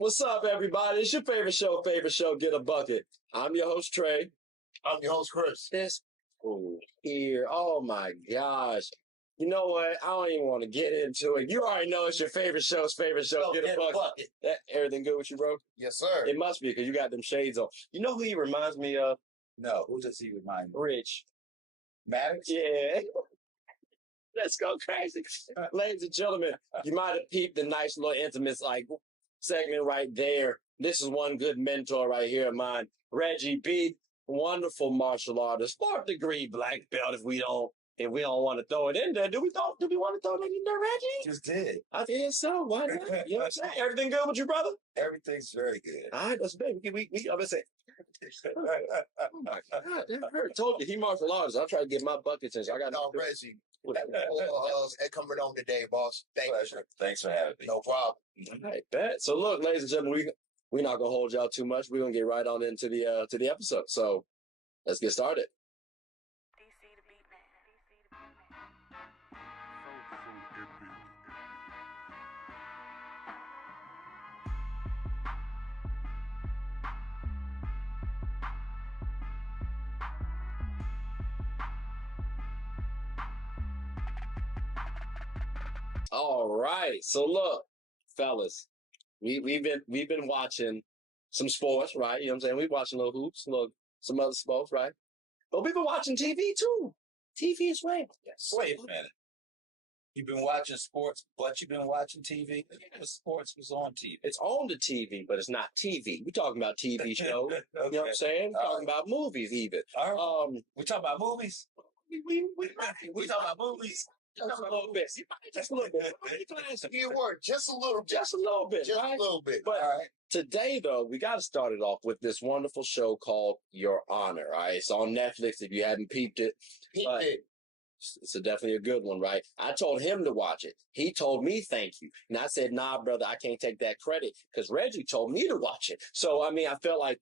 What's up, everybody? It's your favorite show, Get a Bucket. I'm your host, Trey. I'm your host, Chris. This fool here, oh my gosh. You know what? I don't even want to get into it. You already know it's your favorite show, Get a Bucket. Everything good with you, bro? Yes, sir. It must be, because you got them shades on. You know who he reminds me of? No, who does he remind me? Rich. Maddox? Yeah. Let's go crazy. Ladies and gentlemen, you might have peeped the nice little intimate segment right there. This is one good mentor right here of mine, Reggie B, wonderful martial artist, 4th degree black belt. If we don't want to throw it in there, do we want to throw it in there, Reggie? Just did. I did so. Why not? You know what I'm saying? Everything good with you, brother? Everything's very good. All right, that's big. I'm gonna say. Oh my God, that hurt. Told you he martial artist. I'll try to get my buckets in. So I got no, Reggie. Coming on today, boss. Thanks for having me. No problem. All right, bet. So look, ladies and gentlemen, we're not gonna hold y'all too much. We're gonna get right on into the episode. So let's get started. All right. So look, fellas, we've been watching some sports, right? You know what I'm saying? We've been watching little hoops, some other sports, right? But we've been watching TV too. TV is right. Yes. Wait a minute. You've been watching sports, but you've been watching TV? The sports was on TV. It's on the TV, but it's not TV. We're talking about TV shows. Okay. You know what I'm saying? We're talking about movies even. All right. We talking about movies? We talking about movies? Just a little bit. Just a little bit. You were just a little bit. Just a little bit. Just right? a little bit. But all right. Today, though, we got to start it off with this wonderful show called Your Honor. All right, it's on Netflix. If you hadn't peeped it, it's definitely a good one, right? I told him to watch it. He told me thank you, and I said, "Nah, brother, I can't take that credit because Reggie told me to watch it." So, I mean, I felt like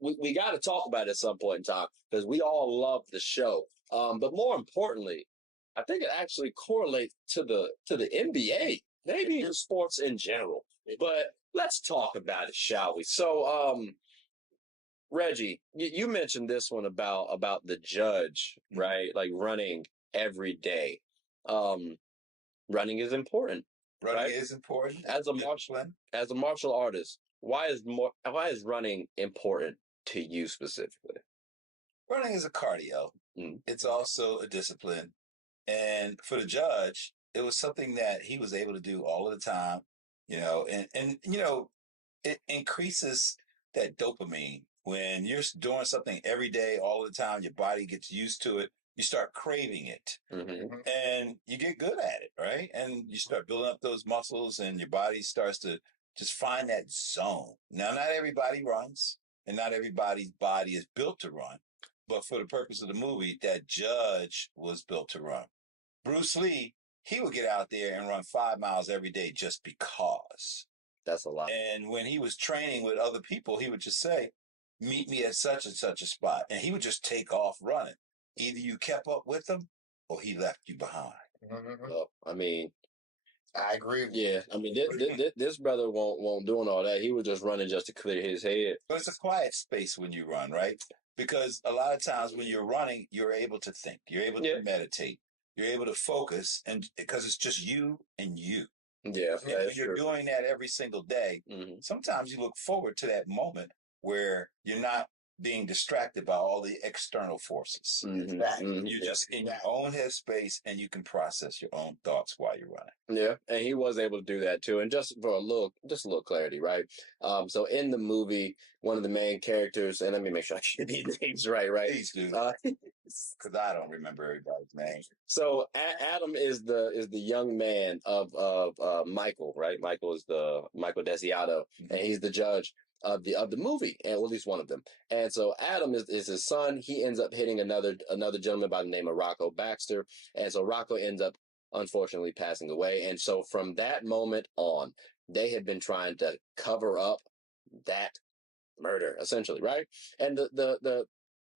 we got to talk about it at some point in time because we all love the show. But more importantly, I think it actually correlates to the NBA, maybe in sports in general. But let's talk about it, shall we? So, Reggie, you mentioned this one about the judge, right? Like running every day. Running is important. Running is important. As a martial artist, why is running important to you specifically? Running is a cardio. It's also a discipline. And for the judge, it was something that he was able to do all of the time, and it increases that dopamine. When you're doing something every day, all the time, your body gets used to it. You start craving it and you get good at it, right? And you start building up those muscles and your body starts to just find that zone. Now, not everybody runs and not everybody's body is built to run. But for the purpose of the movie, that judge was built to run. Bruce Lee, he would get out there and run 5 miles every day just because. That's a lot. And when he was training with other people, he would just say, meet me at such and such a spot. And he would just take off running. Either you kept up with him or he left you behind. Well, I mean, I agree with you. Yeah, I mean, this brother won't doing all that. He was just running just to clear his head. But it's a quiet space when you run, right? Because a lot of times when you're running, you're able to think. You're able to meditate. You're able to focus, and because it's just you and you. Yeah, and when you're doing that every single day, sometimes you look forward to that moment where you're not being distracted by all the external forces. You're just in your own headspace and you can process your own thoughts while you're running. Yeah, and he was able to do that too. And just for a little clarity, right? So in the movie, one of the main characters, and let me make sure I get these names right? Please do. Because I don't remember everybody's name. So Adam is the young man of Michael, right? Michael is Michael Desiato, and he's the judge of the movie, and at least one of them. And so Adam is his son. He ends up hitting another gentleman by the name of Rocco Baxter, and so Rocco ends up unfortunately passing away. And so from that moment on, they had been trying to cover up that murder, essentially, right? And the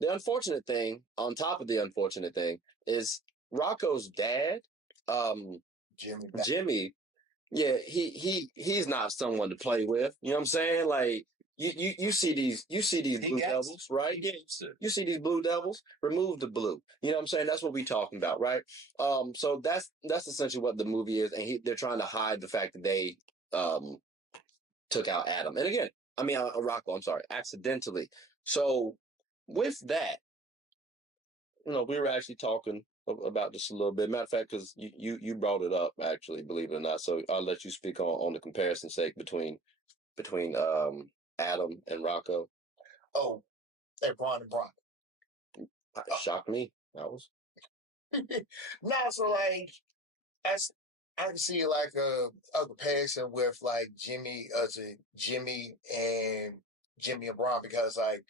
unfortunate thing, on top of the unfortunate thing, is Rocco's dad, Jimmy, Yeah, he's not someone to play with. You know what I'm saying? Like you see these Blue Devils, right? Yeah, you see these Blue Devils. Remove the blue. You know what I'm saying? That's what we talking about, right? So that's essentially what the movie is, and they're trying to hide the fact that they took out Adam. And again, I mean Rocco. I'm sorry, accidentally. So with that, we were actually talking about this a little bit. Matter of fact, because you brought it up, actually, believe it or not. So I'll let you speak on the comparison sake between Adam and Rocco. Oh, they Bron and Bron. Shocked me. That was So like I can see like a comparison with like Jimmy and Bron, because like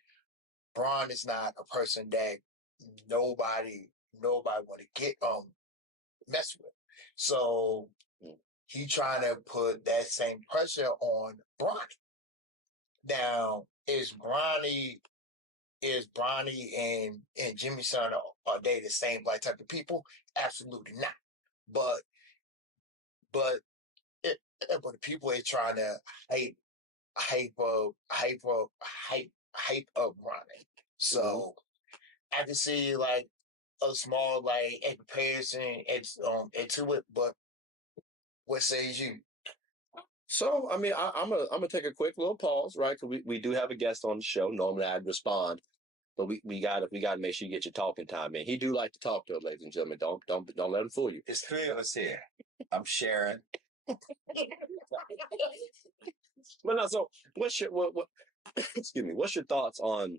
Bron is not a person that nobody want to get mess with. So he trying to put that same pressure on Bronny. Now, is Bronny and Jimmy Son, are they the same like type of people? Absolutely not. But the people are trying to hype up Bronny. So I can see like a small like a comparison into it, but what says you? so. I mean, I'm gonna take a quick little pause, right? Because we do have a guest on the show. Normally, I'd respond, but we got to make sure you get your talking time in. He do like to talk to us, ladies and gentlemen. Don't let him fool you. It's three of us here. I'm Sharon. But no, so what's your what excuse me, what's your thoughts on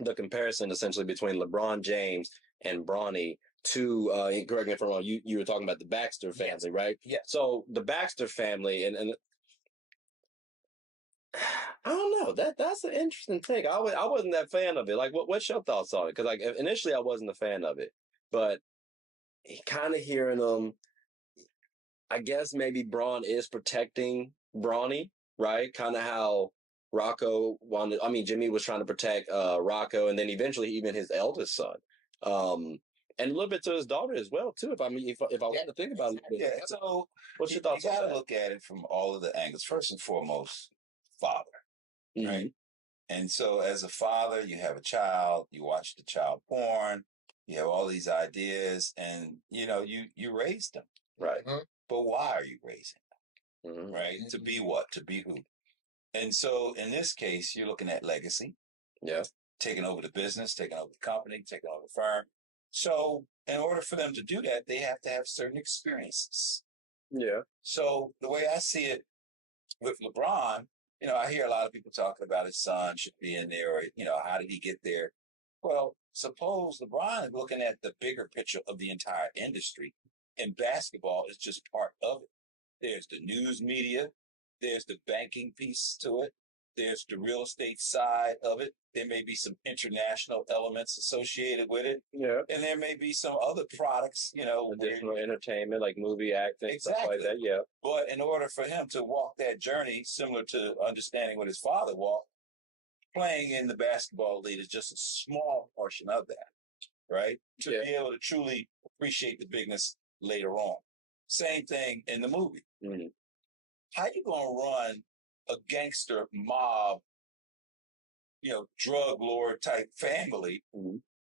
the comparison essentially between LeBron James and Bronny to correct me if I'm wrong, you were talking about the Baxter family, right? Yeah. So the Baxter family and I don't know. That's an interesting take. I wasn't that fan of it. Like what's your thoughts on it? Because like initially I wasn't a fan of it, but kind of hearing them, I guess maybe Braun is protecting Bronny, right? Kind of how Jimmy was trying to protect Rocco, and then eventually even his eldest son, and a little bit to his daughter as well too. If I want to think about it, yeah. So what's your thoughts? You got to look at it from all of the angles. First and foremost, father, right? And so, as a father, you have a child, you watch the child born, you have all these ideas, and you raised them, right? But why are you raising them, right? To be what? To be who? And so, in this case, you're looking at legacy. Yeah. Taking over the business, taking over the company, taking over the firm. So, in order for them to do that, they have to have certain experiences. Yeah. So, the way I see it with LeBron, I hear a lot of people talking about his son should be in there, or, how did he get there? Well, suppose LeBron is looking at the bigger picture of the entire industry, and basketball is just part of it. There's the news media, there's the banking piece to it, there's the real estate side of it. There may be some international elements associated with it. Yeah. And there may be some other products, additional entertainment like movie acting, exactly. Stuff like that. Yeah. But in order for him to walk that journey, similar to understanding what his father walked, playing in the basketball league is just a small portion of that, right? To be able to truly appreciate the bigness later on. Same thing in the movie. How you gonna run a gangster mob, drug lord type family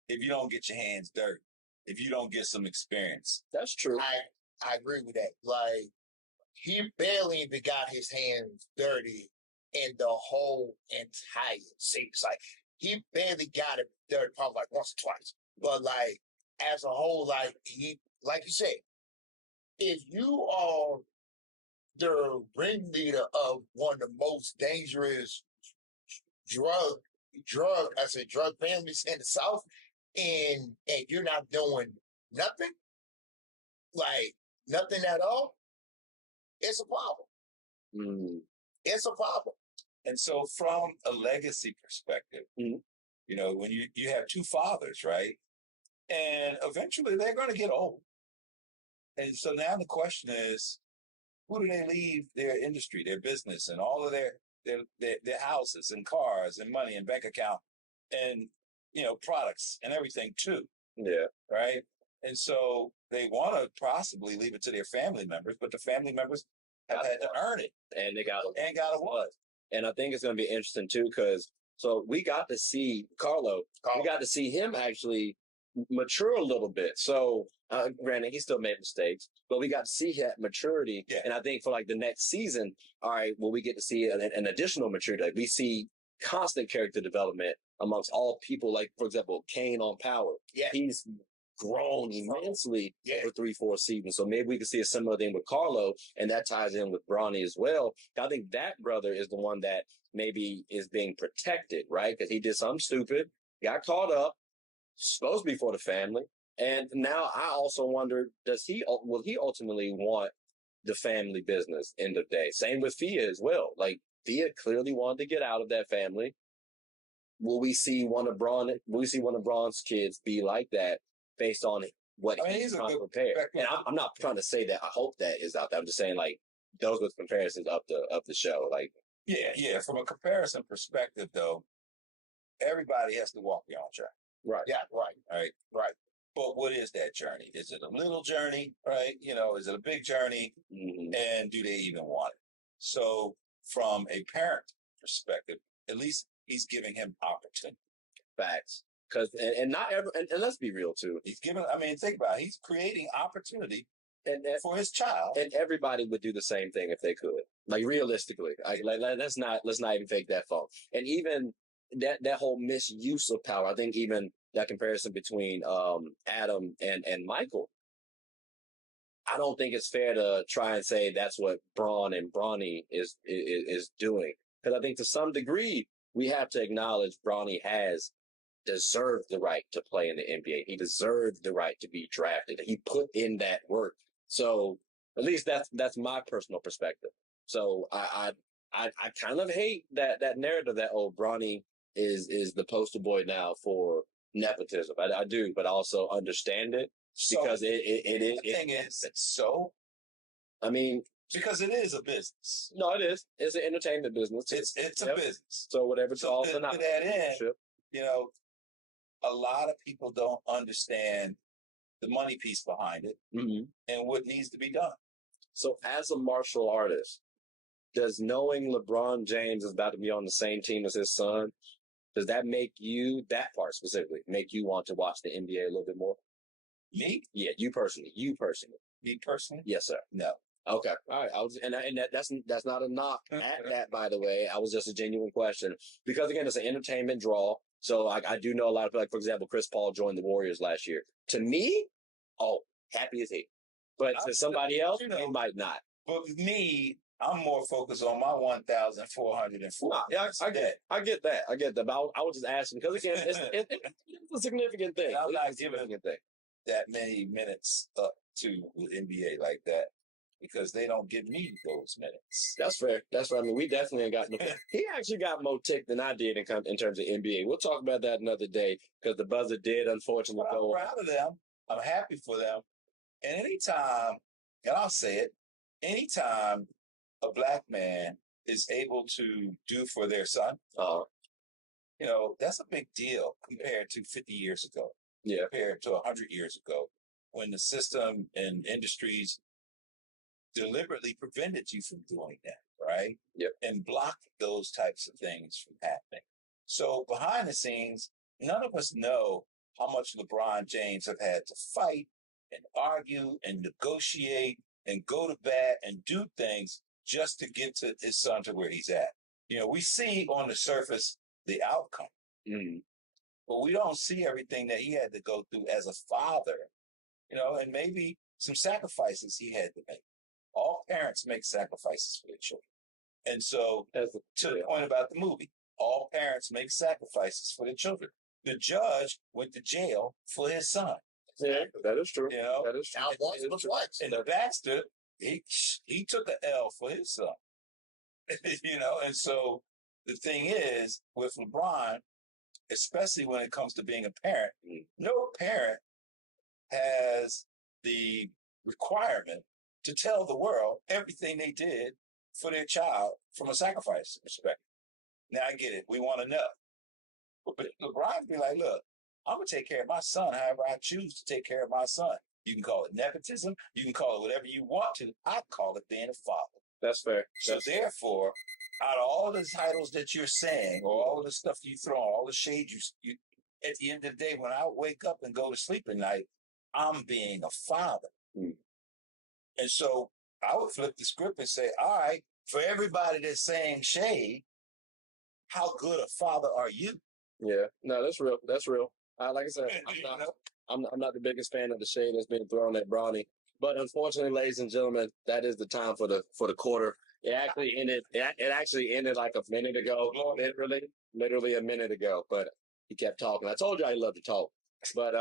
if you don't get your hands dirty, if you don't get some experience? That's true. I agree with that. Like, he barely even got his hands dirty in the whole entire series. Like, he barely got it dirty probably like once or twice. But like, as a whole, like like you said, if you are the ringleader of one of the most dangerous drug families in the South, and you're not doing nothing, like nothing at all, it's a problem. It's a problem. And so, from a legacy perspective, when you have two fathers, right, and eventually they're going to get old, and so now the question is, who do they leave their industry, their business, and all of their houses and cars and money and bank account and products and everything to? Yeah. Right. And so they want to possibly leave it to their family members, but the family members have had to earn it. And they got what? And I think it's going to be interesting too, because so we got to see we got to see him actually mature a little bit. So granted, he still made mistakes, but we got to see that maturity. Yeah. And I think for like the next season, all right, well, we get to see an additional maturity. Like we see constant character development amongst all people. Like, for example, Kane on Power. Yeah. He's grown immensely Yeah. over 3-4 seasons. So maybe we can see a similar thing with Carlo, and that ties in with Bronny as well. I think that brother is the one that maybe is being protected, right? Because he did something stupid, got caught up, supposed to be for the family. And now I also wonder, will he ultimately want the family business end of day? Same with Fia as well. Like Fia clearly wanted to get out of that family. Will we see one of Braun's kids be like that based on what he's trying to prepare? And I'm not trying to say that I hope that is out there. I'm just saying like those were comparisons of the show. Like yeah. From a comparison perspective, though, everybody has to walk their own journey. Right. Yeah. Right. But what is that journey? Is it a little journey, right? Is it a big journey? Mm-hmm. And do they even want it? So from a parent perspective, at least he's giving him opportunity. Facts. Because and not ever and let's be real too. He's giving. I mean, think about it. He's creating opportunity for his child. And everybody would do the same thing if they could. Like realistically, let's not even fake that phone. And even that whole misuse of power. I think even that comparison between Adam and Michael. I don't think it's fair to try and say that's what Braun and Bronny is doing. Because I think to some degree we have to acknowledge Bronny has deserved the right to play in the NBA. He deserved the right to be drafted. He put in that work. So at least that's my personal perspective. So I kind of hate that narrative that Bronny is the poster boy now for nepotism. I do, but I also understand it because it is. The thing is, so. I mean, because it is a business. No, it is. It's an entertainment business. It's a business. So whatever. So to that end, a lot of people don't understand the money piece behind it and what needs to be done. So as a martial artist, does knowing LeBron James is about to be on the same team as his son, does that make you, that part specifically, make you want to watch the NBA a little bit more? Me? Yeah, you personally. Me personally? Yes, sir. No. Okay. All right. That's not a knock at that, by the way. I was just a genuine question because again, it's an entertainment draw. So I do know a lot of, like, for example, Chris Paul joined the Warriors last year. To me, happy as he. But to somebody else, he might not. But with me, I'm more focused on my 1,404. Nah, yeah, I get that. But I was just asking because again, it's a significant thing. I'm not giving that many minutes up to the NBA like that because they don't give me those minutes. That's fair. I mean, we definitely ain't got no. He actually got more tick than I did in terms of NBA. We'll talk about that another day because the buzzer did unfortunately go. I'm proud of them. I'm happy for them. And anytime, and I'll say it, anytime a black man is able to do for their son, that's a big deal compared to 50 years ago. Yeah. Compared to 100 years ago, when the system and industries deliberately prevented you from doing that, right? Yep. And blocked those types of things from happening. So behind the scenes, none of us know how much LeBron James have had to fight and argue and negotiate and go to bat and do things just to get to his son to where he's at. We see on the surface the outcome, but we don't see everything that he had to go through as a father, and maybe some sacrifices he had to make. All parents make sacrifices for their children. And so, to the point about the movie, all parents make sacrifices for their children. The judge went to jail for his son. Yeah, that is true. That is true. And Baxter, he took an L for his son. And so the thing is, with LeBron, especially when it comes to being a parent, no parent has the requirement to tell the world everything they did for their child from a sacrifice perspective. Now I get it. We want to know. But LeBron be like, look, I'm going to take care of my son however I choose to take care of my son. You can call it nepotism. You can call it whatever you want to. I call it being a father. That's fair. So therefore, out of all the titles that you're saying, or all of the stuff you throw, all the shade you, at the end of the day, when I wake up and go to sleep at night, I'm being a father. Mm. And so I would flip the script and say, all right, for everybody that's saying shade, how good a father are you? Yeah, no, that's real. That's real. Like I said, I'm not the biggest fan of the shade that's been thrown at Bronny, but unfortunately, ladies and gentlemen, that is the time for the quarter. It actually ended. It actually ended like a minute ago, literally a minute ago. But he kept talking. I told you I love to talk. But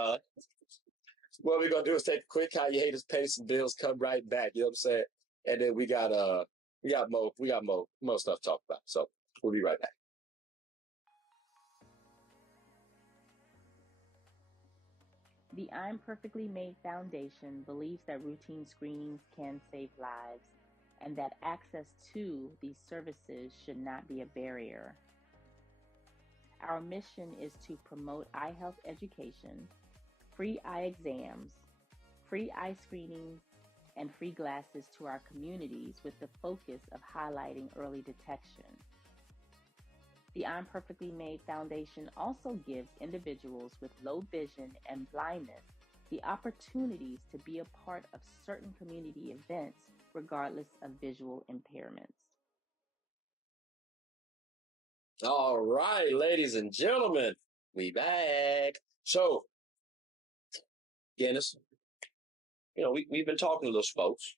what we're gonna do is take a quick hiatus, pay some bills, come right back. You know what I'm saying? And then we got more stuff to talk about. So we'll be right back. The I'm Perfectly Made Foundation believes that routine screenings can save lives and that access to these services should not be a barrier. Our mission is to promote eye health education, free eye exams, free eye screenings, and free glasses to our communities with the focus of highlighting early detection. The I'm Perfectly Made Foundation also gives individuals with low vision and blindness the opportunities to be a part of certain community events regardless of visual impairments. All right, ladies and gentlemen, we back. So, Guinness, you know, we've been talking a little sports.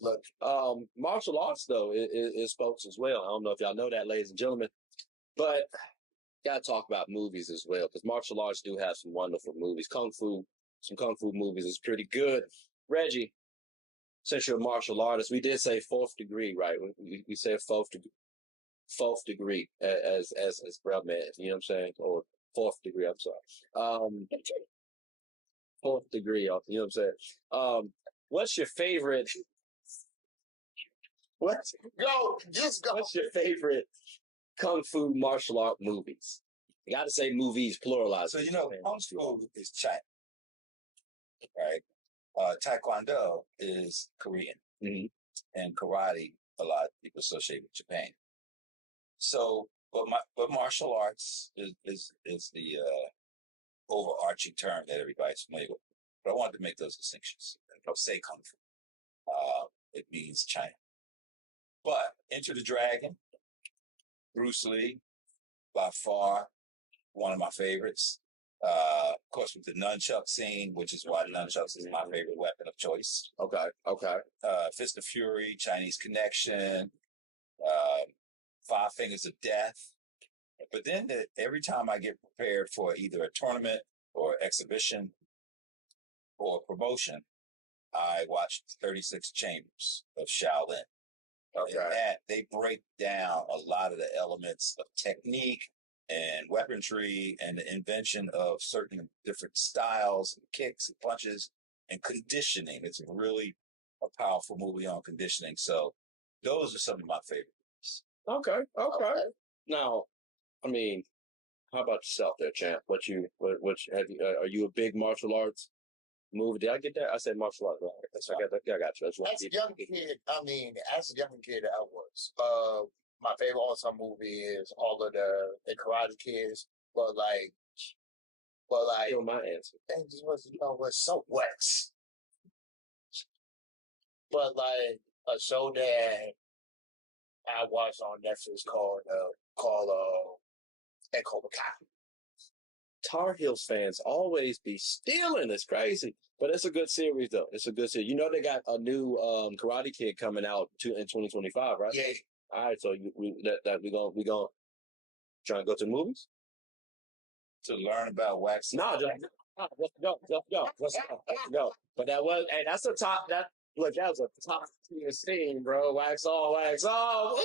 Look, martial arts, though, is sports as well. I don't know if y'all know that, ladies and gentlemen, but got to talk about movies as well, because martial arts do have some wonderful movies. Some Kung Fu movies is pretty good. Reggie, since you're a martial artist, we did say fourth degree, right? We say fourth degree as Brad man, you know what I'm saying? Or fourth degree, I'm sorry. Fourth degree, you know what I'm saying? What's your favorite? What's your favorite Kung Fu martial art movies? You got to say movies pluralized. So, Kung Fu is China, right? Tae Kwon Do is Korean, and karate, a lot of people associate with Japan. So, but martial arts is the overarching term that everybody's familiar with. But I wanted to make those distinctions. I'll say Kung Fu. It means China. But Enter the Dragon, Bruce Lee, by far one of my favorites. Of course, with the nunchuck scene, which is why the nunchucks is my favorite weapon of choice. Okay. Fist of Fury, Chinese Connection, Five Fingers of Death. But then every time I get prepared for either a tournament or exhibition or promotion, I watch 36 Chambers of Shaolin. Okay. And that, they break down a lot of the elements of technique and weaponry and the invention of certain different styles and kicks and punches and conditioning. It's really a powerful movie on conditioning. So those are some of my favorites. Okay. Now, I mean, how about yourself there, champ? Are you a big martial arts movie? Did I get that? I said martial arts. Right? I got you. As a young kid, I was. My favorite all-time movie is all of the Karate Kids, but Still my answer. It just was so wax. But like a show that I watched on Netflix called Echo Makai. Tar Heels fans always be stealing. It's crazy. But it's a good series, though. It's a good series. You know they got a new Karate Kid coming out in 2025, right? Yeah. All right, so we gonna try and go to the movies to learn about wax. No, let's go. But that's a top. That was a top tier scene, bro. Wax on.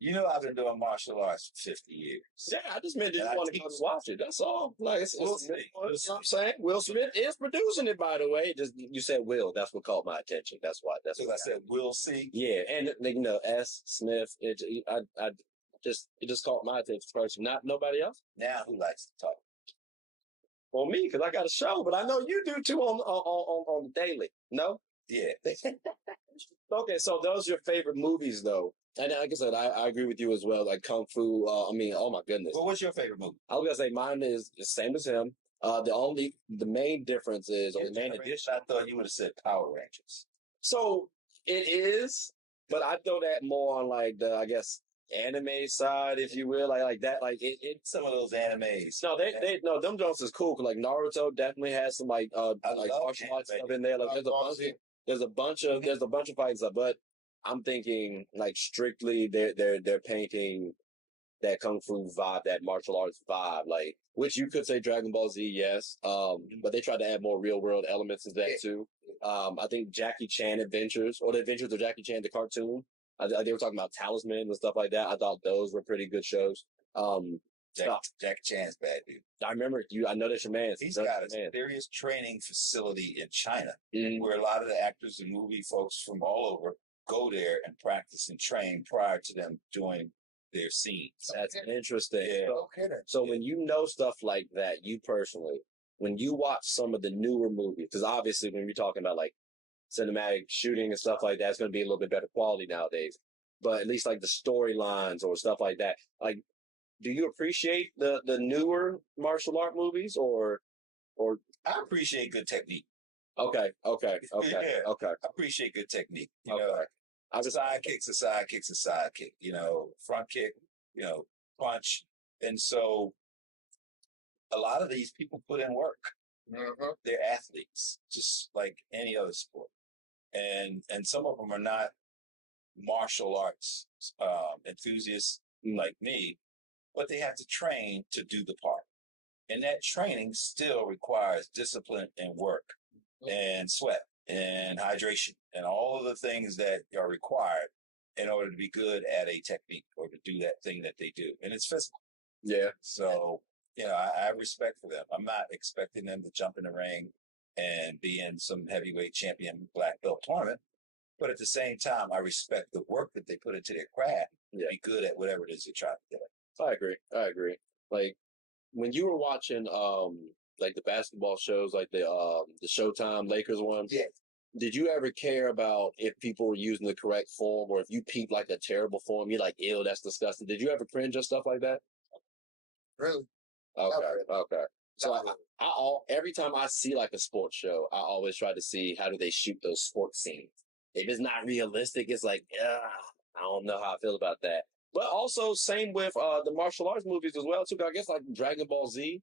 You know, I've been doing martial arts for 50 years. Yeah, I just meant you want to go watch it. That's all. Like, you know what I'm saying? Will Smith is producing it, by the way. Just you said Will. That's what caught my attention. That's why. That's what I said. Will C. Yeah, and S. Smith. It just caught my attention first. Not nobody else. Now, who likes to talk? on me because I got a show, but I know you do too on the daily. No? Yeah. Okay, so those are your favorite movies, though. And like I said, I agree with you as well. Like Kung Fu. I mean, oh my goodness. Well, what's your favorite movie? I was gonna say mine is the same as him. The main difference is, or the main addition. I thought you would have said Power Rangers. So it is, but I throw that more on like the, I guess, anime side, if you will, like that, like it. Some of those animes. No, they no, them Jones is cool. 'Cause, like Naruto definitely has some like martial arts stuff in there. Like there's a bunch of fights, but I'm thinking like strictly they're painting that kung fu vibe, that martial arts vibe, like which you could say Dragon Ball Z, yes. But they tried to add more real world elements into that too. I think Jackie Chan Adventures or the Adventures of Jackie Chan, the cartoon. They were talking about Talisman and stuff like that. I thought those were pretty good shows. Jackie Chan's bad dude. I remember you. I know that's your man. He's got a serious training facility in China, where a lot of the actors and movie folks from all over go there and practice and train prior to them doing their scenes. That's interesting. Yeah. So when you know stuff like that, you personally, when you watch some of the newer movies, because obviously when you're talking about like cinematic shooting and stuff like that, it's going to be a little bit better quality nowadays. But at least like the storylines or stuff like that, like, do you appreciate the newer martial art movies or? I appreciate good technique. Okay. Yeah. Okay. I appreciate good technique. You Okay. know, a sidekick's a sidekick, you know, front kick, you know, punch. And so a lot of these people put in work. Mm-hmm. They're athletes, just like any other sport. And some of them are not martial arts enthusiasts like me, but they have to train to do the part. And that training still requires discipline and work and sweat and hydration and all of the things that are required in order to be good at a technique or to do that thing that they do. And it's physical. Yeah. So, you know, I have respect for them. I'm not expecting them to jump in the ring and be in some heavyweight champion black belt tournament. But at the same time, I respect the work that they put into their craft to be good at whatever it is they're trying to do. I agree. Like when you were watching like the basketball shows, like the Showtime Lakers one. Yeah. Did you ever care about if people were using the correct form, or if you peeped like a terrible form, you're like, ew, that's disgusting. Did you ever cringe at stuff like that? Really? Okay. So every time I see like a sports show, I always try to see how do they shoot those sports scenes. If it's not realistic, it's like, I don't know how I feel about that. But also same with the martial arts movies as well too. I guess like Dragon Ball Z,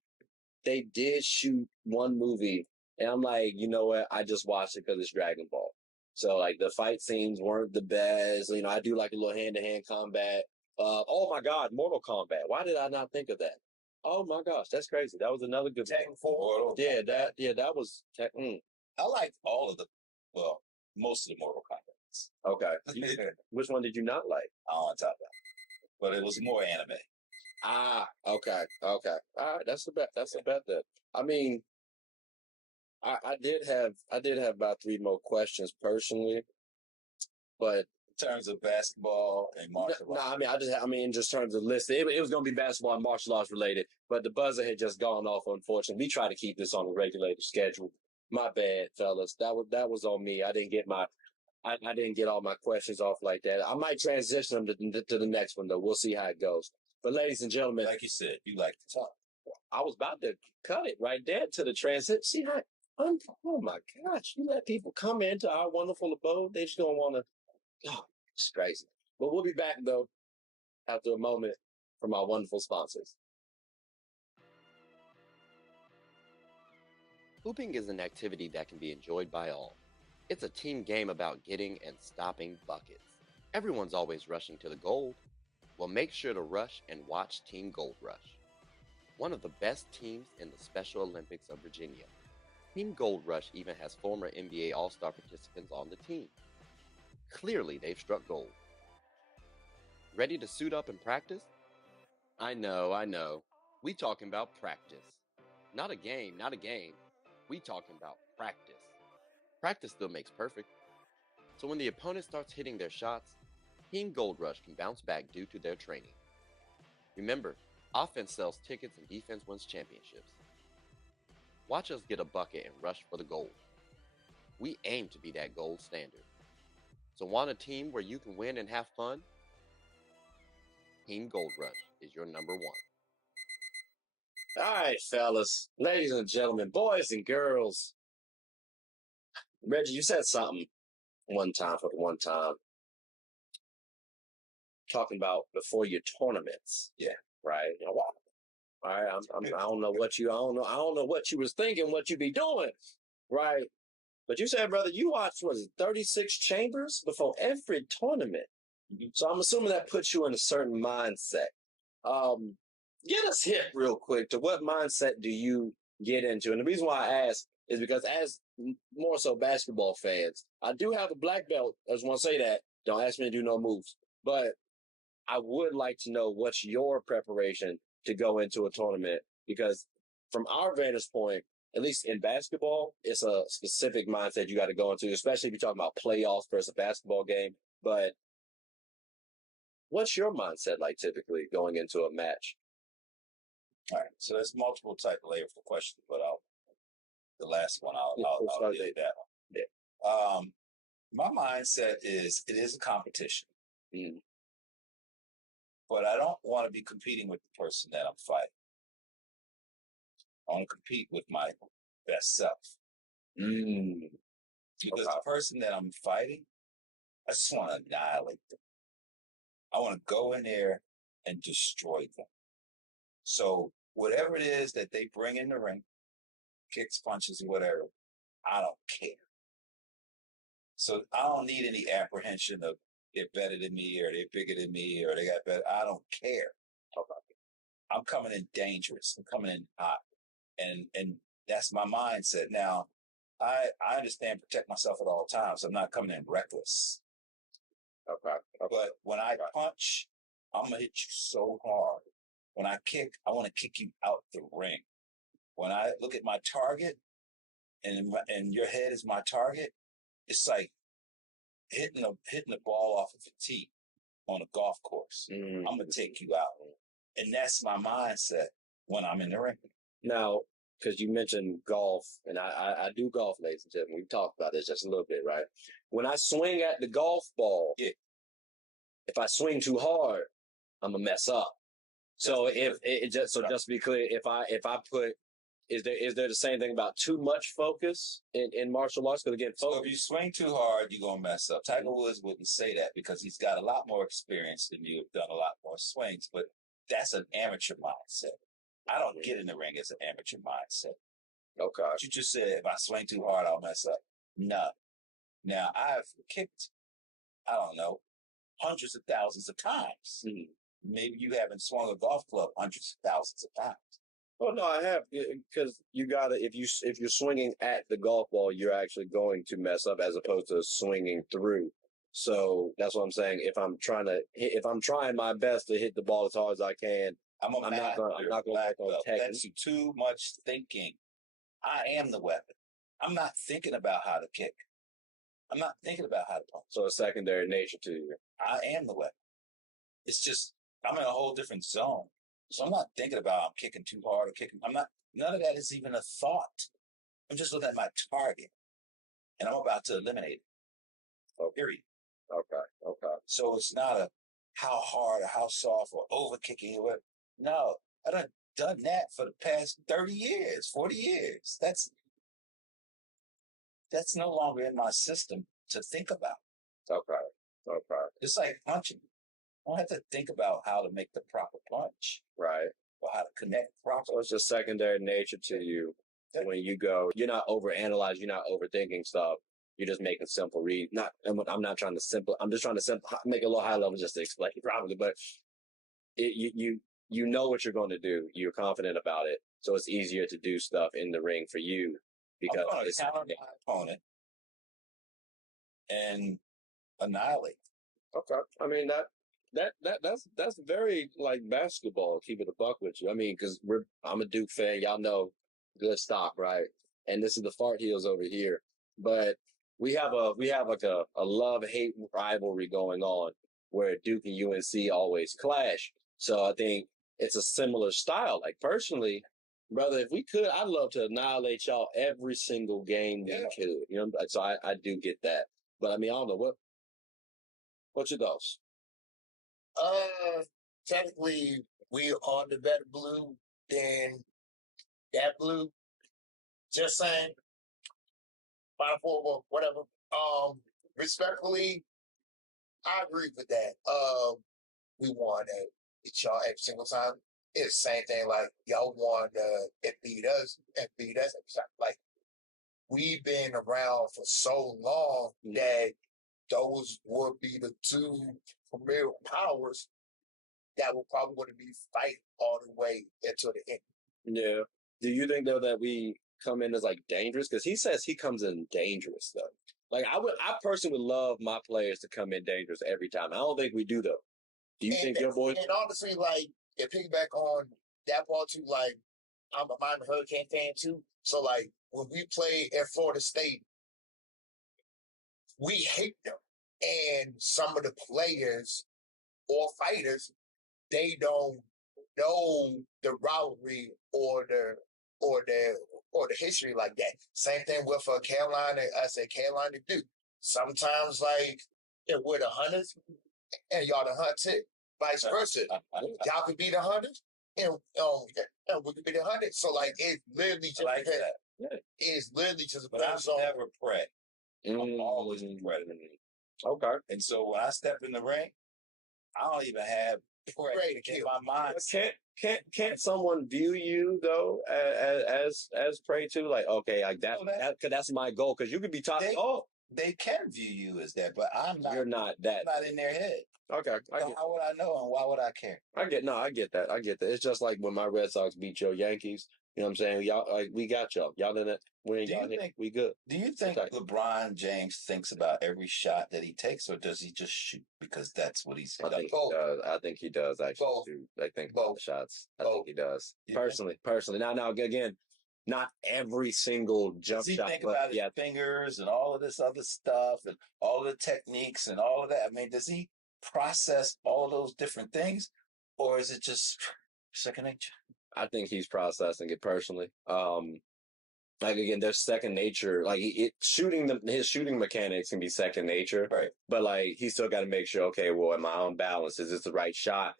they did shoot one movie, and I'm like, you know what? I just watched it because it's Dragon Ball. So like the fight scenes weren't the best. You know, I do like a little hand-to-hand combat. Oh my God, Mortal Kombat. Why did I not think of that? Oh my gosh, that's crazy. That was another good one. Yeah, that was. I liked all of most of the Mortal Kombat. Okay. Which one did you not like? I don't want to talk about it. But it was more anime. Okay. All right, that's the bet. Then. I mean, I did have about 3 more questions personally, but in terms of basketball and martial arts. No, I mean, just terms of list. It was going to be basketball and martial arts related, but the buzzer had just gone off. Unfortunately, we try to keep this on a regulated schedule. My bad, fellas. That was on me. I didn't get all my questions off like that. I might transition them to the next one though. We'll see how it goes. But ladies and gentlemen, like you said, you like to talk. I was about to cut it right there to the transition. See how? Oh my gosh! You let people come into our wonderful abode. They just don't want to. Oh, it's crazy. But we'll be back though after a moment from our wonderful sponsors. Hooping is an activity that can be enjoyed by all. It's a team game about getting and stopping buckets. Everyone's always rushing to the goal. Well, make sure to rush and watch Team Gold Rush, one of the best teams in the Special Olympics of Virginia. Team Gold Rush even has former NBA All-Star participants on the team. Clearly, they've struck gold. Ready to suit up and practice? I know. We talking about practice. Not a game. We talking about practice. Practice still makes perfect. So when the opponent starts hitting their shots, Team Gold Rush can bounce back due to their training. Remember, offense sells tickets and defense wins championships. Watch us get a bucket and rush for the gold. We aim to be that gold standard. So want a team where you can win and have fun? Team Gold Rush is your number one. All right, fellas, ladies and gentlemen, boys and girls. Reggie, you said something one time, talking about before your tournaments. Yeah. Right. You know, wow. All right. I don't know what you was thinking, what you be doing. Right. But you said, brother, you watched, 36 chambers before every tournament. Mm-hmm. So I'm assuming that puts you in a certain mindset. Get us hip real quick to what mindset do you get into? And the reason why I ask is because as more so basketball fans, I do have a black belt. I just want to say that. Don't ask me to do no moves. But I would like to know what's your preparation to go into a tournament, because from our vantage point, at least in basketball, it's a specific mindset you got to go into, especially if you're talking about playoffs versus a basketball game. But what's your mindset like typically going into a match? All right. So there's multiple type of layers for questions, but the last one, I'll do that one. Yeah. My mindset is it is a competition. Mm. But I don't want to be competing with the person that I'm fighting. I want to compete with my best self. Mm. Because the person that I'm fighting, I just want to annihilate them. I want to go in there and destroy them. So whatever it is that they bring in the ring, kicks, punches, or whatever, I don't care. So I don't need any apprehension of they're better than me or they're bigger than me or they got better. I don't care. I'm coming in dangerous. I'm coming in hot. And that's my mindset. Now, I understand protect myself at all times. I'm not coming in reckless. Okay. But when I punch, I'm going to hit you so hard. When I kick, I want to kick you out the ring. When I look at my target and your head is my target, it's like hitting the ball off of a tee on a golf course. Mm-hmm. I'm going to take you out. And that's my mindset when I'm in the ring. Now, because you mentioned golf, and I do golf, ladies and gentlemen. We've talked about this just a little bit, right? When I swing at the golf ball, if I swing too hard, I'm going to mess up. So just to be clear, if I put, is there the same thing about too much focus in martial arts? Because again, so if you swing too hard, you're gonna mess up. Tiger Woods wouldn't say that because he's got a lot more experience than you, have done a lot more swings. But that's an amateur mindset. I don't get in the ring as an amateur mindset. Okay. But you just said if I swing too hard, I'll mess up. No. Now I've kicked, I don't know, hundreds of thousands of times. Mm-hmm. Maybe you haven't swung a golf club hundreds of thousands of times. Oh no, I have, because you gotta, if you're swinging at the golf ball, you're actually going to mess up as opposed to swinging through. So that's what I'm saying. If I'm trying my best to hit the ball as hard as I can, I'm not going to work on technique. That's too much thinking. I am the weapon. I'm not thinking about how to kick. I'm not thinking about how to punch. So a secondary nature to you. I am the weapon. It's just I'm in a whole different zone. So I'm not thinking about I'm kicking too hard or kicking. None of that is even a thought. I'm just looking at my target and I'm about to eliminate it. Oh, period. Okay. So it's not a how hard or how soft or over kicking or whatever. No, I've done that for the past 30 years, 40 years. That's no longer in my system to think about. Okay. It's like punching. I don't have to think about how to make the proper punch. Right. Or how to connect properly. So it's just secondary nature to you. When you go, you're not overanalyzing, you're not overthinking stuff. You're just making simple reads. I'm just trying to make it a little high level just to explain it properly. But you know what you're going to do. You're confident about it. So it's easier to do stuff in the ring for you because it's counter my opponent and annihilate. Okay. I mean, that's very like basketball. Keep it a buck with you. I mean, because I'm a Duke fan. Y'all know, good stock, right? And this is the Fart Heels over here. But we have like a love-hate rivalry going on where Duke and UNC always clash. So I think it's a similar style. Like personally, Brother, if we could, I'd love to annihilate y'all every single game we could. You know, so I do get that. But I mean, I don't know what's your thoughts? Technically, we are the better blue than that blue. Just saying. 5-4, whatever. Respectfully, I agree with that. We won at y'all every single time. It's the same thing like y'all won and beat us every time. Like we've been around for so long that those would be the two premier powers that will probably want to be fighting all the way into the end. Yeah. Do you think though that we come in as like dangerous? Because he says he comes in dangerous though. Like I personally would love my players to come in dangerous every time. I don't think we do though. Do you think your boys? And honestly, like if piggyback on that part too, like I'm a Miami Hurricane fan too. So like when we play at Florida State, we hate them. And some of the players or fighters, they don't know the rivalry or the history like that. Same thing with Carolina. I said Carolina do. Sometimes like we're the hunters and y'all the hunted. Vice versa. Y'all could be the hunters and we could be the hunted. So like it literally just like that. It's literally just but I'm never pret. I'm always predator. Okay. And so when I step in the ring, I don't even have prey in my mind. Can't someone view you though as prey too? Like okay, like that's my goal. Because you could be talking. They can view you as that, but I'm not. You're not that. I'm not in their head. Okay. So how would I know, and why would I care? I get that. It's just like when my Red Sox beat your Yankees. You know what I'm saying? Y'all, like, we got y'all. Y'all in it. We ain't y'all hit. We good. Do you think LeBron James thinks about every shot that he takes, or does he just shoot because that's what he's? I think he does. I think he does actually shoot. I think both shots. I think he does. Personally. Now again, not every single jump does he shot. Think about his fingers and all of this other stuff and all the techniques and all of that. I mean, does he process all those different things, or is it just second nature? I think he's processing it personally. Like again, there's second nature. Like his shooting mechanics can be second nature, right? But like he still got to make sure. Okay, well, am I on balance? Is this the right shot?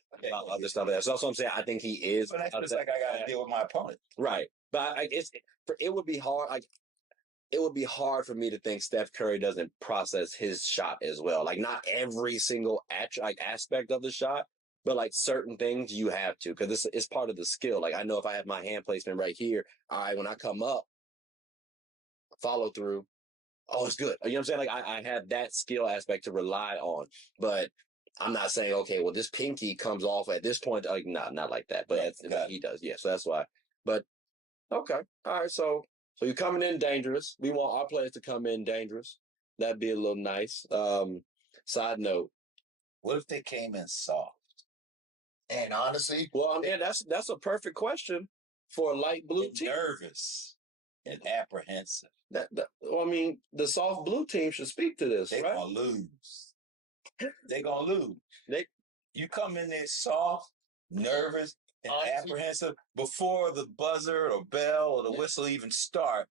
Other stuff. That's also what I'm saying. I think he is. But that's just like I got to deal with my opponent, right? But it would be hard. Like it would be hard for me to think Steph Curry doesn't process his shot as well. Like not every single aspect of the shot. But like certain things you have to, because it's part of the skill. Like I know if I have my hand placement right here, all right, when I come up, follow through, oh, it's good. You know what I'm saying? Like I have that skill aspect to rely on. But I'm not saying, okay, well, this pinky comes off at this point. Like not like that. But he does, yeah. So that's why. But okay, all right. So you're coming in dangerous. We want our players to come in dangerous. That'd be a little nice. Side note. What if they came in soft? And honestly, well, I mean that's a perfect question for a light blue team. Nervous and apprehensive. I mean, the soft blue team should speak to this. They're right? gonna lose. They're gonna lose. You come in there soft, nervous, and apprehensive before the buzzer or bell or the whistle even start.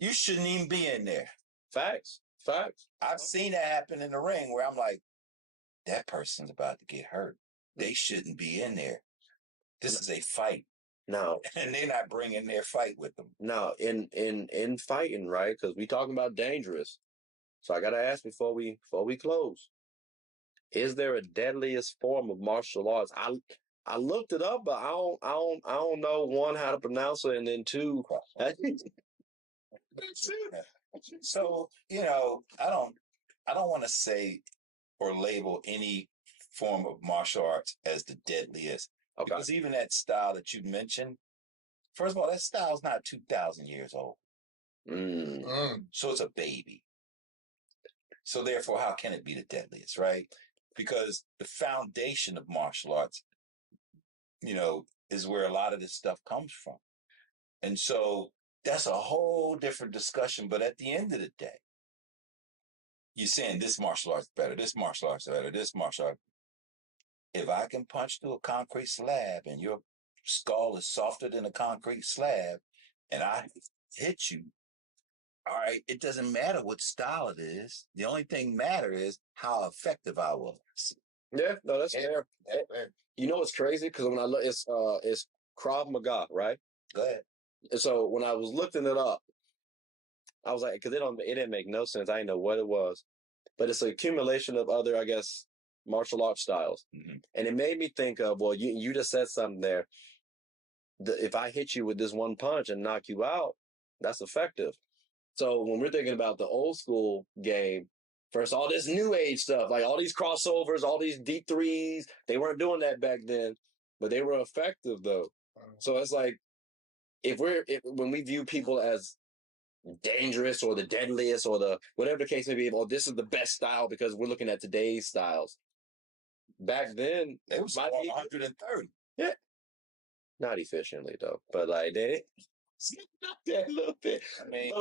You shouldn't even be in there. Facts. I've seen that happen in the ring where I'm like, that person's about to get hurt. They shouldn't be in there. This is a fight. No. And they're not bringing their fight with them. No, in fighting, right? Because we talking about dangerous. So I got to ask before we close. Is there a deadliest form of martial arts? I looked it up, but I don't know, one, how to pronounce it, and then two. So, I don't want to say or label any form of martial arts as the deadliest. Okay. Because even that style that you mentioned, first of all, that style is not 2,000 years old. So it's a baby. So therefore, how can it be the deadliest, right? Because the foundation of martial arts, is where a lot of this stuff comes from. And so that's a whole different discussion. But at the end of the day, you're saying this martial art's better, this martial art's better, this martial art. If I can punch through a concrete slab and you're skull is softer than a concrete slab, and I hit you, all right, it doesn't matter what style it is. The only thing matter is how effective I was. Yeah, no, that's fair. You know what's crazy? Because when I look, it's Krav Maga, right? Go ahead. And so when I was looking it up, I was like, because it didn't make no sense. I didn't know what it was, but it's an accumulation of other, I guess, martial arts styles, and it made me think of, well, you just said something there. If I hit you with this one punch and knock you out, that's effective. So when we're thinking about the old school game, first, all this new age stuff, like all these crossovers, all these D3s, they weren't doing that back then, but they were effective though. So it's like, when we view people as dangerous or the deadliest or the whatever the case may be, well, this is the best style because we're looking at today's styles. Back then, it was 130. Yeah. Not efficiently though, but like they not that a little bit. I mean,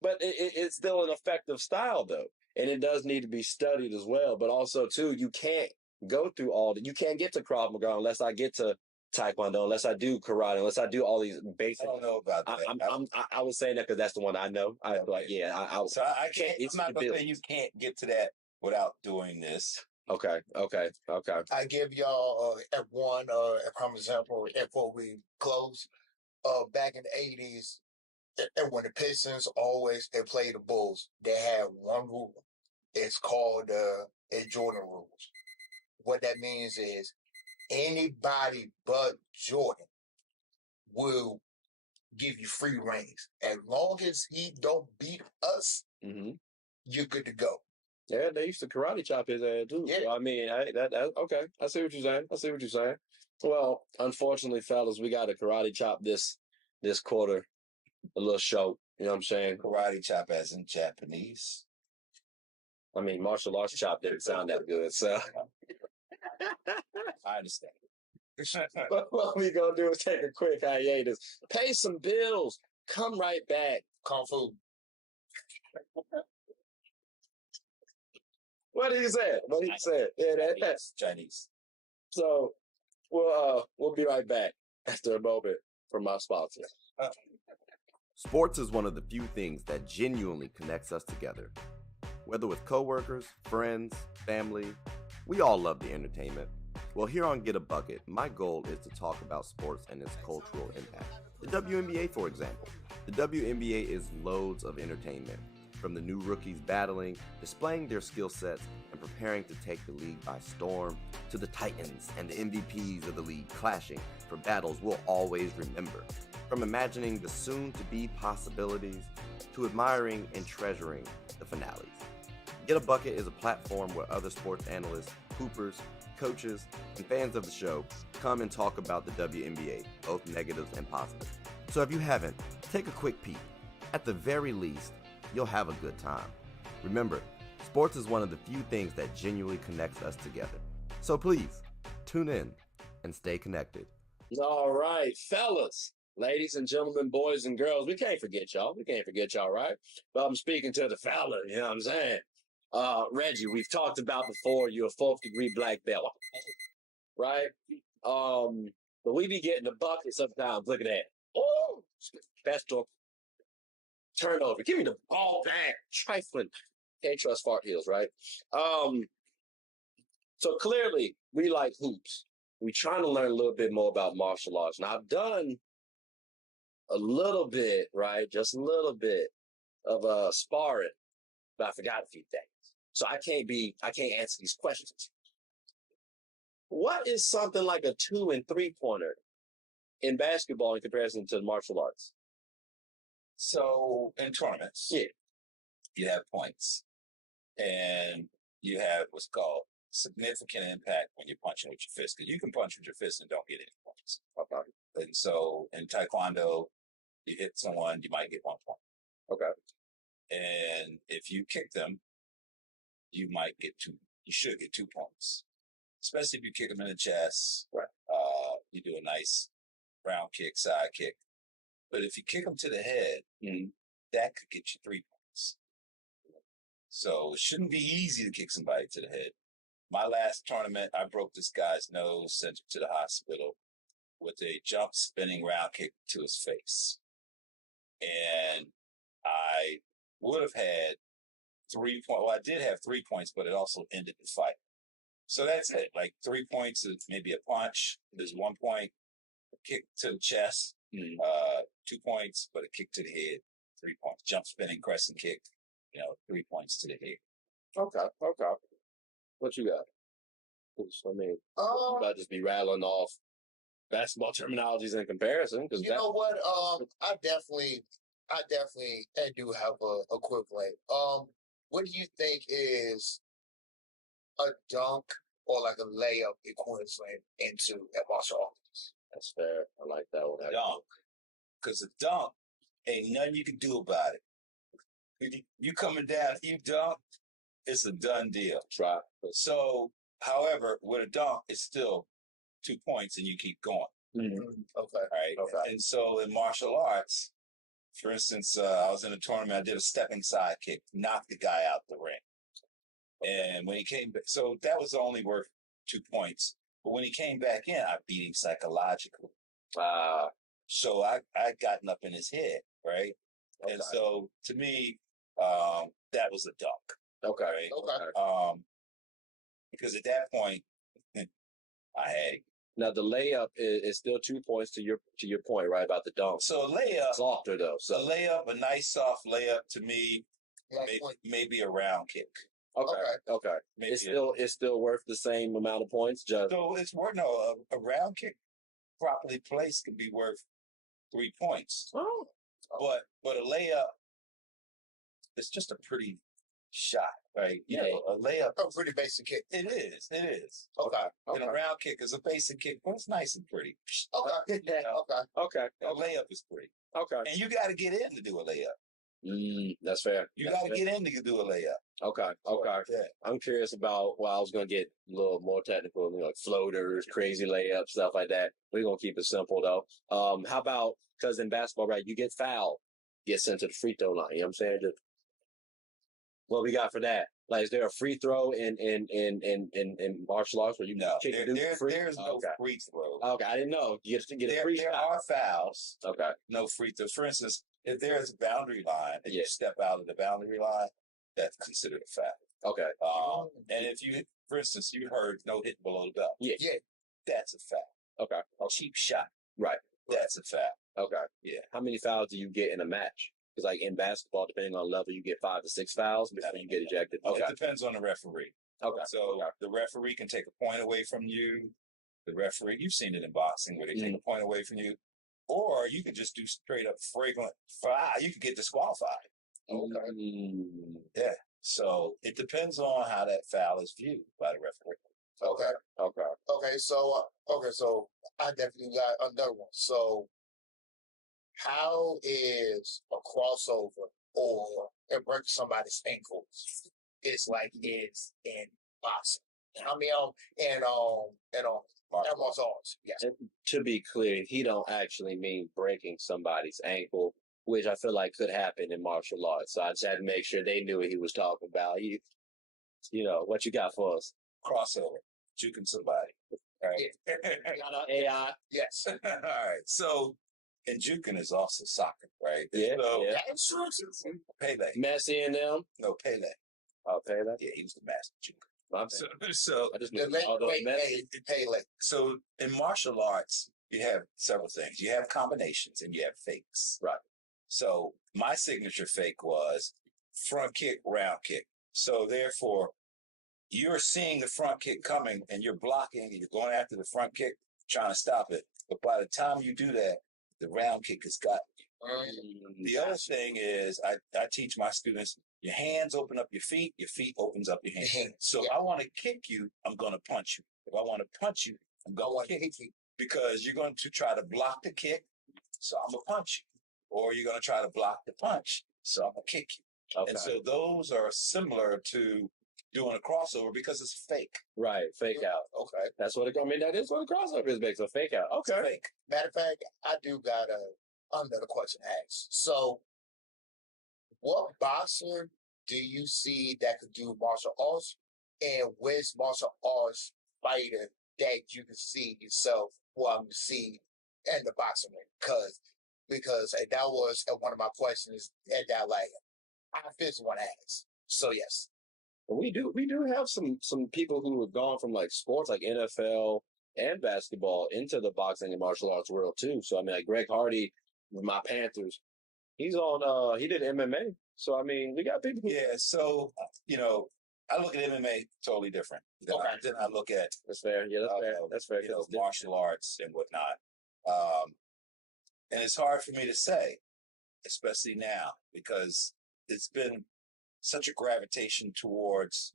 but it's still an effective style though, and it does need to be studied as well. But also too, you can't go through you can't get to Krav Maga unless I get to Tae Kwon Do, unless I do karate, unless I do all these basic. I don't know about that. I was saying that because that's the one I know. I like, yeah. I can't. I'm not gonna say you can't get to that without doing this. Okay. I give y'all one prime example before we close. Back in the 80s, and when the Pistons they played the Bulls, they had one rule. It's called Jordan rules. What that means is anybody but Jordan will give you free reins. As long as he don't beat us, you're good to go. Yeah, they used to karate chop his ass too. Yeah. So, I mean, okay. I see what you're saying. Well, unfortunately, fellas, we got to karate chop this quarter a little short. You know what I'm saying? Karate chop as in Japanese. I mean, martial arts chop didn't sound that good, so. I understand. But what we gonna do is take a quick hiatus, pay some bills, come right back. Kung Fu. What did he say? Yeah, that's Chinese. So we'll be right back after a moment from my sponsor. Sports is one of the few things that genuinely connects us together. Whether with coworkers, friends, family, we all love the entertainment. Well, here on Get a Bucket, my goal is to talk about sports and its cultural impact. The WNBA, for example. The WNBA is loads of entertainment. From the new rookies battling, displaying their skill sets, and preparing to take the league by storm, to the Titans and the MVPs of the league clashing for battles we'll always remember. From imagining the soon-to-be possibilities, to admiring and treasuring the finales. Get a Bucket is a platform where other sports analysts, hoopers, coaches, and fans of the show come and talk about the WNBA, both negatives and positives. So if you haven't, take a quick peek. At the very least, you'll have a good time. Remember, sports is one of the few things that genuinely connects us together. So please, tune in and stay connected. All right, fellas, ladies and gentlemen, boys and girls, we can't forget y'all. Right? But I'm speaking to the fella, you know what I'm saying? Reggie, we've talked about before, you're a 4th degree black belt, right? But we be getting the bucket sometimes. Look at that. Oh, special turnover. Give me the ball back. Trifling. Can't trust fart heels, right? So clearly, we like hoops. We're trying to learn a little bit more about martial arts. Now, I've done a little bit, right? Just a little bit of sparring, but I forgot a few things. So I can't answer these questions. What is something like a 2 and 3 pointer in basketball in comparison to martial arts? So in tournaments, yeah, you have points, and you have what's called significant impact when you're punching with your fist. Because you can punch with your fist and don't get any points. Okay. And so in Tae Kwon Do, you hit someone, you might get 1 point. Okay. And if you kick them, you might get 2. You should get 2 points, especially if you kick them in the chest. Right. You do a nice round kick, side kick. But if you kick them to the head, that could get you 3 points. So it shouldn't be easy to kick somebody to the head. My last tournament, I broke this guy's nose, sent him to the hospital. with a jump spinning round kick to his face. And I would have had 3 points. Well, I did have 3 points, but it also ended the fight. So that's it. Like 3 points is maybe a punch. There's 1 point, a kick to the chest, 2 points, but a kick to the head, 3 points. Jump spinning, crescent kick, 3 points to the head. Okay. What you got? I mean, you might just be rattling off basketball terminologies in comparison. You know what? I definitely do have a equivalent. What do you think is a dunk or like a layup equivalent into a martial arts? That's fair. I like that one. Dunk. Because a dunk ain't nothing you can do about it. You coming down, you dunk, it's a done deal. Try. So, however, with a dunk, it's still 2 points and you keep going. Okay. Right. Okay. And so in martial arts, for instance, I was in a tournament, I did a stepping side kick, knocked the guy out the ring. And when he came back, so that was only worth 2 points. But when he came back in, I beat him psychologically. So I gotten up in his head, right? Okay. And so to me, that was a dunk. Okay. Right? Okay. Because at that point, I had him. Now the layup is still 2 points to your point, right, about the dunk. So a layup, softer though. So a layup, a nice soft layup to me, maybe a round kick. Okay. Maybe it's still worth the same amount of points. So it's worth a round kick properly placed could be worth 3 points. Oh. But a layup, it's just a pretty shot, right? A layup. A pretty basic kick. It is. Okay. And a round kick is a basic kick, but it's nice and pretty. Okay. Okay. A layup is pretty. Okay. And you got to get in to do a layup. That's fair. You got to get in to do a layup. Okay. Yeah. I'm curious about, I was going to get a little more technical, like floaters, crazy layups, stuff like that. We're going to keep it simple though. How about, because in basketball, right, you get fouled, get sent to the free throw line. You know what I'm saying? What we got for that? Like, is there a free throw in martial arts where you there's no free throw. Okay, I didn't know. You get a free There shot. are fouls. Okay. No free throws. For instance, if there's a boundary line and you step out of the boundary line, that's considered a foul. Okay. And if you, for instance, you heard no hit below the belt. Yeah. That's a foul. Okay. A cheap shot. Right. That's a foul. Okay. Yeah. How many fouls do you get in a match? Because like in basketball, depending on level, you get 5 to 6 fouls before you get ejected. Okay. It depends on the referee. Okay. So the referee can take a point away from you. The referee, you've seen it in boxing where they take a point away from you. Or you could just do straight up fragrant foul. You could get disqualified. Okay. Yeah. So it depends on how that foul is viewed by the referee. Okay. So I definitely got another one. So how is a crossover or it breaks somebody's ankles? It's like it's in boxing. I mean, martial arts. Yes. And to be clear, he don't actually mean breaking somebody's ankle, which I feel like could happen in martial arts. So I just had to make sure they knew what he was talking about. What you got for us? Crossover, juking somebody. All right. Yeah. AI. Yes. All right. So, and juking is also soccer, right? Yeah. So, Yeah. Pele. Messi and them. No, Pele. Oh, Pele. Yeah, he was the master juker. So I just knew Pele. So in martial arts, you have several things. You have combinations and you have fakes. Right. So my signature fake was front kick, round kick. So therefore, you're seeing the front kick coming and you're blocking and you're going after the front kick, trying to stop it. But by the time you do that, the round kick has got you. The other thing is I teach my students, your hands open up your feet opens up your hands. So if I want to kick you, I'm going to punch you. If I want to punch you, I'm going to kick you. Because you're going to try to block the kick, so I'm going to punch you. Or you're going to try to block the punch, so I'm going to kick you. Okay. And so those are similar to doing a crossover because it's fake. Right, fake out. Okay. That's what that is what a crossover is, based on fake out. Okay. It's fake. Matter of fact, I do got another question to ask. So, what boxer do you see that could do martial arts? And which martial arts fighter that you can see yourself wanting to see and the boxing ring, because and that was one of my questions at that like I physically want to ask. So yes, we do have some people who have gone from like sports like NFL and basketball into the boxing and martial arts world too. So I mean, like Greg Hardy with my Panthers, he's on. He did MMA. So I mean, we got people. Yeah. So I look at MMA totally different. Then I look at that's fair. Yeah, that's fair. That's fair. Martial arts and whatnot. And it's hard for me to say, especially now, because it's been such a gravitation towards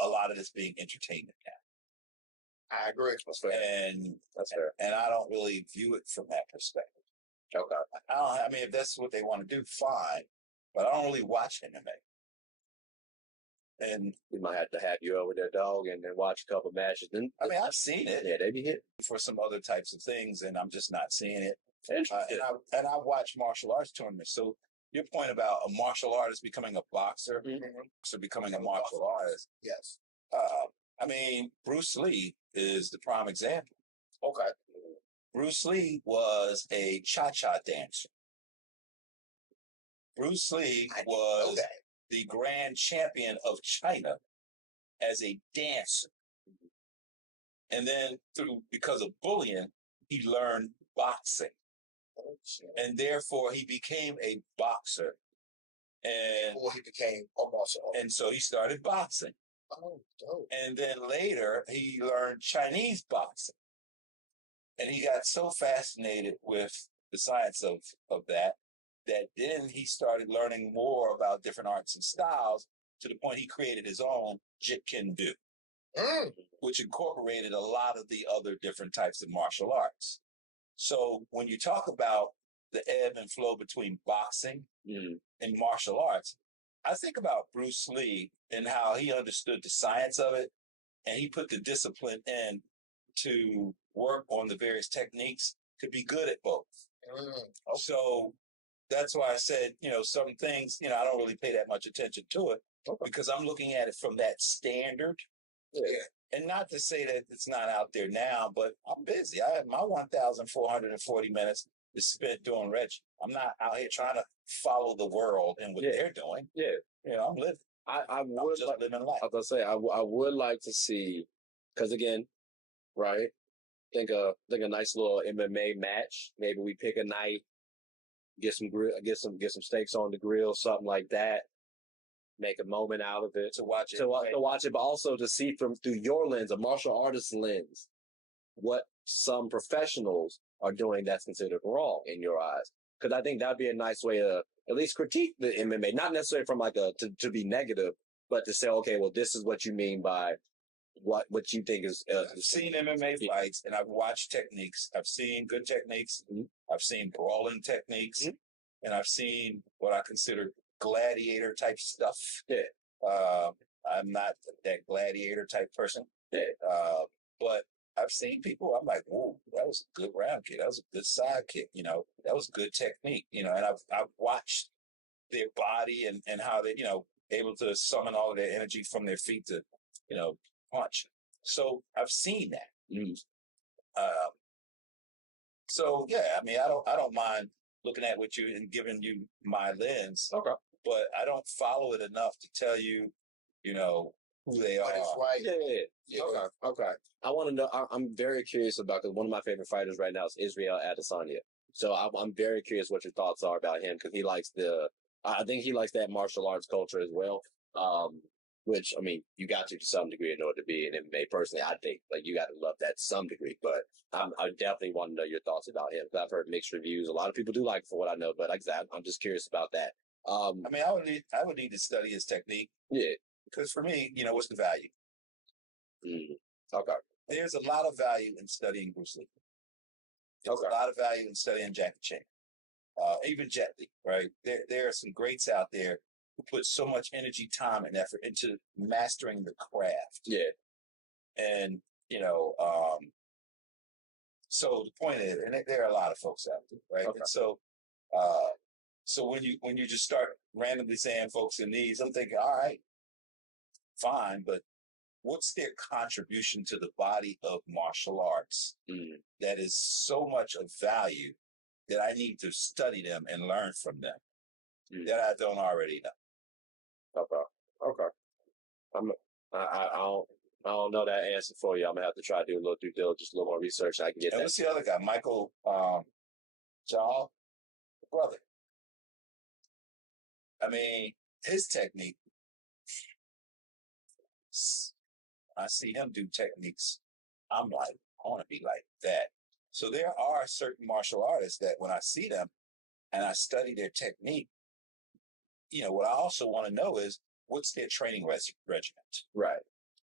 a lot of this being entertainment now. I agree. That's fair. That's fair. And I don't really view it from that perspective. Okay. I mean, if that's what they want to do, fine. But I don't really watch MMA. And we might have to have you over there, dog, and then watch a couple matches. Then I mean, I've seen it. Yeah, they be hit for some other types of things, and I'm just not seeing it. And I watch martial arts tournaments. So your point about a martial artist becoming a boxer, so becoming a martial artist. Yes. I mean, Bruce Lee is the prime example. Okay. Bruce Lee was a cha-cha dancer. Bruce Lee was the grand champion of China as a dancer. And then because of bullying, he learned boxing. And therefore he became a boxer. And he became a martial artist. And so he started boxing. Oh, dope. And then later he learned Chinese boxing. And he got so fascinated with the science of that then he started learning more about different arts and styles to the point he created his own Jeet Kune Do, which incorporated a lot of the other different types of martial arts. So when you talk about the ebb and flow between boxing and martial arts, I think about Bruce Lee and how he understood the science of it, and he put the discipline in to work on the various techniques to be good at both. So that's why I said, some things, I don't really pay that much attention to it because I'm looking at it from that standard. Yeah. And not to say that it's not out there now, but I'm busy. I have my 1,440 minutes is spent doing Reggie. I'm not out here trying to follow the world and what they're doing. Yeah. I'm living. I'm just living life. I was gonna say I would like to see, because again, right? Think a nice little MMA match. Maybe we pick a night, get some steaks on the grill, something like that. Make a moment out of it to watch it, to watch it, but also to see through your lens, a martial artist lens, what some professionals are doing that's considered wrong in your eyes. Because I think that'd be a nice way to at least critique the MMA, not necessarily from like to be negative, but to say, okay, well, this is what you mean by what you think is. I've seen MMA fights and I've watched techniques. I've seen good techniques. I've seen brawling techniques, and I've seen what I consider gladiator type stuff. I'm not that gladiator type person. But I've seen people, I'm like, whoa, that was a good round kick. That was a good side kick. That was good technique, and I've watched their body and how they, able to summon all of their energy from their feet to, punch. So I've seen that. So yeah, I mean, I don't mind looking at what you and giving you my lens. Okay. But I don't follow it enough to tell you, who they are. Right. Yeah. Okay. I want to know. I'm very curious about, because one of my favorite fighters right now is Israel Adesanya. So I'm very curious what your thoughts are about him, because he likes I think he likes that martial arts culture as well. Which, I mean, you got to some degree in order to be an MMA. Personally, I think you got to love that to some degree. But I definitely want to know your thoughts about him, because I've heard mixed reviews. A lot of people do like it for what I know, but like I said, I'm just curious about that. I mean, I would need to study his technique. Yeah. Because for me, what's the value? Okay. There's a lot of value in studying Bruce Lee. There's a lot of value in studying Jackie Chan. Even Jet Li, right? There are some greats out there who put so much energy, time, and effort into mastering the craft. Yeah. And, so the point is, and there are a lot of folks out there, right? Okay. And so when you just start randomly saying folks in these, I'm thinking, all right, fine, but what's their contribution to the body of martial arts that is so much of value that I need to study them and learn from them that I don't already know. Okay. I don't know that answer for you. I'm gonna have to try to do a little due diligence, a little more research. I can get And that. what's the other guy? Michael Jal, brother. I mean, his technique. I see him do techniques. I'm like, I want to be like that. So there are certain martial artists that when I see them and I study their technique, what I also want to know is what's their training regiment. Right.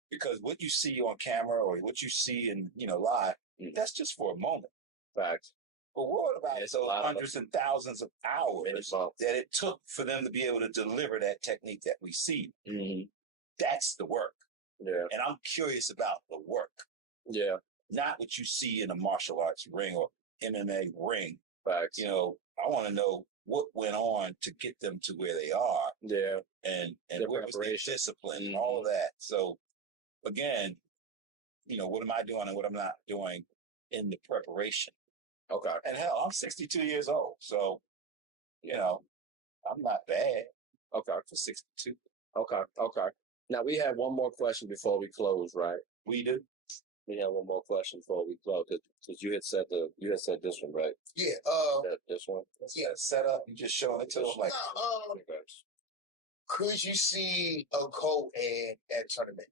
Because what you see on camera or what you see in, live, that's just for a moment. Fact. But what about those hundreds and thousands of hours that it took for them to be able to deliver that technique that we see? Mm-hmm. That's the work. Yeah. And I'm curious about the work. Yeah. Not what you see in a martial arts ring or MMA ring. Facts. I want to know what went on to get them to where they are. Yeah. And where was their discipline and all of that. So, again, what am I doing and what I'm not doing in the preparation? Okay. And hell, I'm 62 years old. So, I'm not bad. Okay. For 62. Okay. Now, we have one more question before we close, right? We do? We have one more question before we close, because you had said this one, right? Yeah. This one? Yeah. Set up. You just showing it to them like. Could you see a co-ed at tournament?